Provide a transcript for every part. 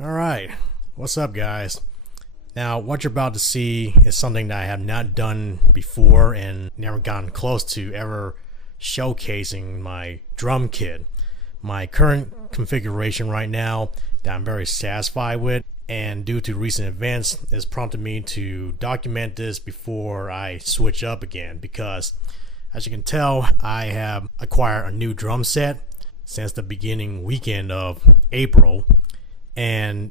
Alright, what's up guys? Now what you're about to see is something that I have not done before and never gotten close to ever showcasing my drum kit. My current configuration right now that I'm very satisfied with, and due to recent events has prompted me to document this before I switch up again, because as you can tell I have acquired a new drum set since the beginning weekend of April. And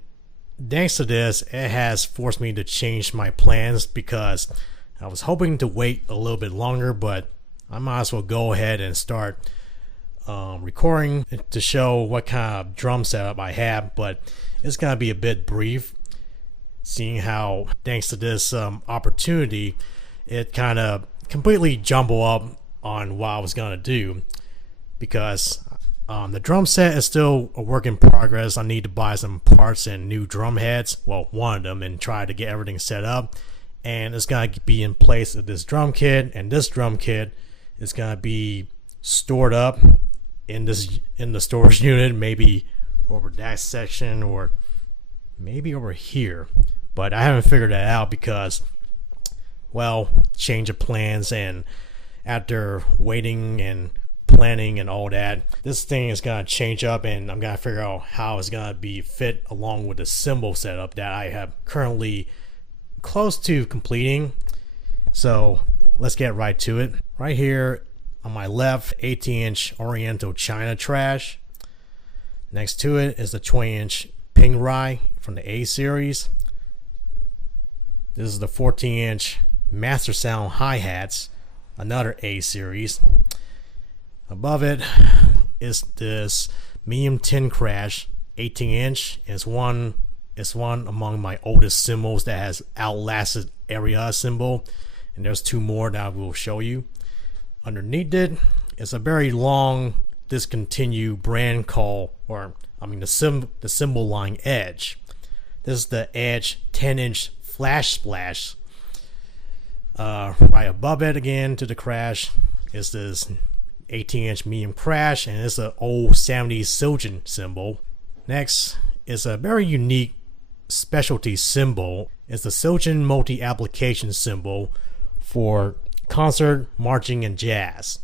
thanks to this, it has forced me to change my plans, because I was hoping to wait a little bit longer, but I might as well go ahead and start recording to show what kind of drum setup I have. But it's gonna be a bit brief, seeing how thanks to this opportunity it kind of completely jumbled up on what I was gonna do, because the drum set is still a work in progress. I need to buy some parts and new drum heads, well, one of them, and try to get everything set up. And it's gonna be in place of this drum kit, and this drum kit is gonna be stored up in the storage unit, maybe over that section or maybe over here. But I haven't figured that out because, well, change of plans, and after waiting and planning and all that, this thing is gonna change up, and I'm gonna figure out how it's gonna be fit along with the cymbal setup that I have currently close to completing. So let's get right to it. Right here on my left, 18-inch Oriental China trash. Next to it is the 20-inch Ping Rai from the A series. This is the 14-inch Master Sound hi-hats, another A series. Above it is this medium tin crash, 18-inch. It's one among my oldest cymbals that has outlasted area cymbal, and there's two more that I will show you. Underneath it is a very long discontinued brand called, the cymbal line Edge. This is the Edge 10-inch Flash Splash. Right above it again to the crash is this 18-inch medium crash, and it's an old 70s Siljan cymbal. Next is a very unique specialty cymbal. It's the Siljan multi-application cymbal for concert, marching, and jazz.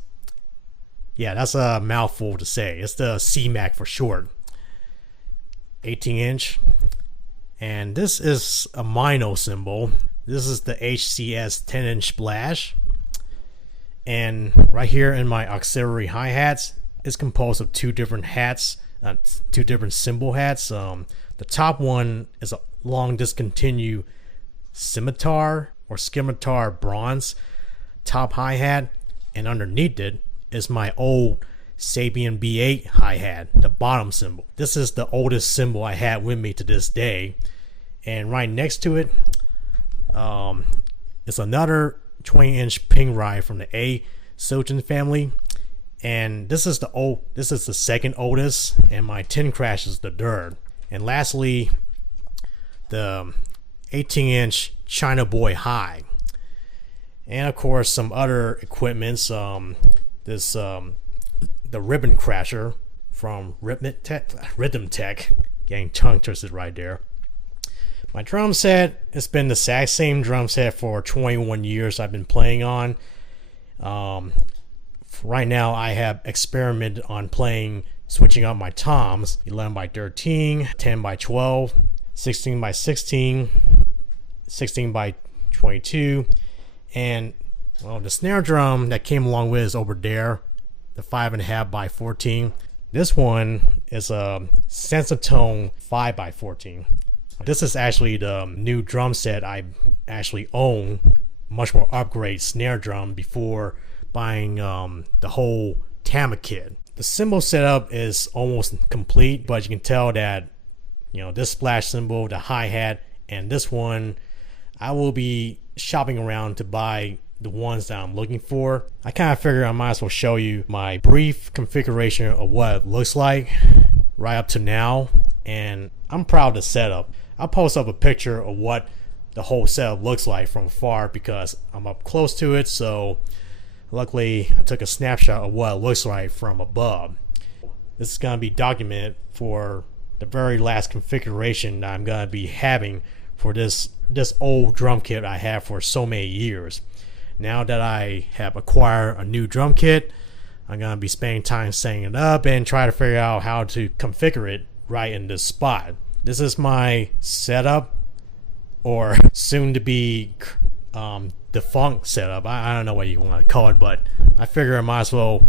Yeah, that's a mouthful to say. It's the CMAC for short. 18-inch. And this is a Mino cymbal. This is the HCS 10-inch Splash. And right here in my auxiliary hi-hats is composed of two different hats, two different cymbal hats. The top one is a long discontinued scimitar or scimitar bronze top hi-hat, and underneath it is my old Sabian B8 hi-hat, the bottom cymbal. This is the oldest cymbal I had with me to this day. And right next to it is another 20-inch Ping Rai from the A Siljan family, and this is the second oldest, and my tin crash is the third. And lastly, the 18-inch China Boy High, and of course some other equipments. The ribbon crasher from Rhythm Tech, getting tongue twisted right there. My drum set, it's been the exact same drum set for 21 years I've been playing on. Right now I have experimented on switching up my toms, 11x13, 10x12, 16x16, 16x22, and well, the snare drum that came along with is over there, the 5.5x14. This one is a Sensatone 5x14. This is actually the new drum set I actually own, much more upgrade snare drum before buying the whole Tama kit. The cymbal setup is almost complete, but you can tell that, this splash cymbal, the hi-hat, and this one, I will be shopping around to buy the ones that I'm looking for. I kind of figure I might as well show you my brief configuration of what it looks like right up to now, and I'm proud of the setup. I'll post up a picture of what the whole setup looks like from afar, because I'm up close to it, so luckily I took a snapshot of what it looks like from above. This is going to be documented for the very last configuration that I'm gonna be having for this old drum kit I have for so many years. Now that I have acquired a new drum kit, I'm gonna be spending time setting it up and try to figure out how to configure it right in this spot. This is my setup, or soon to be defunct setup. I don't know what you want to call it, but I figure I might as well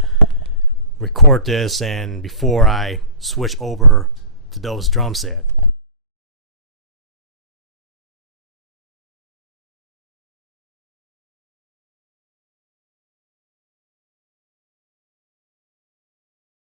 record this and before I switch over to those drum set.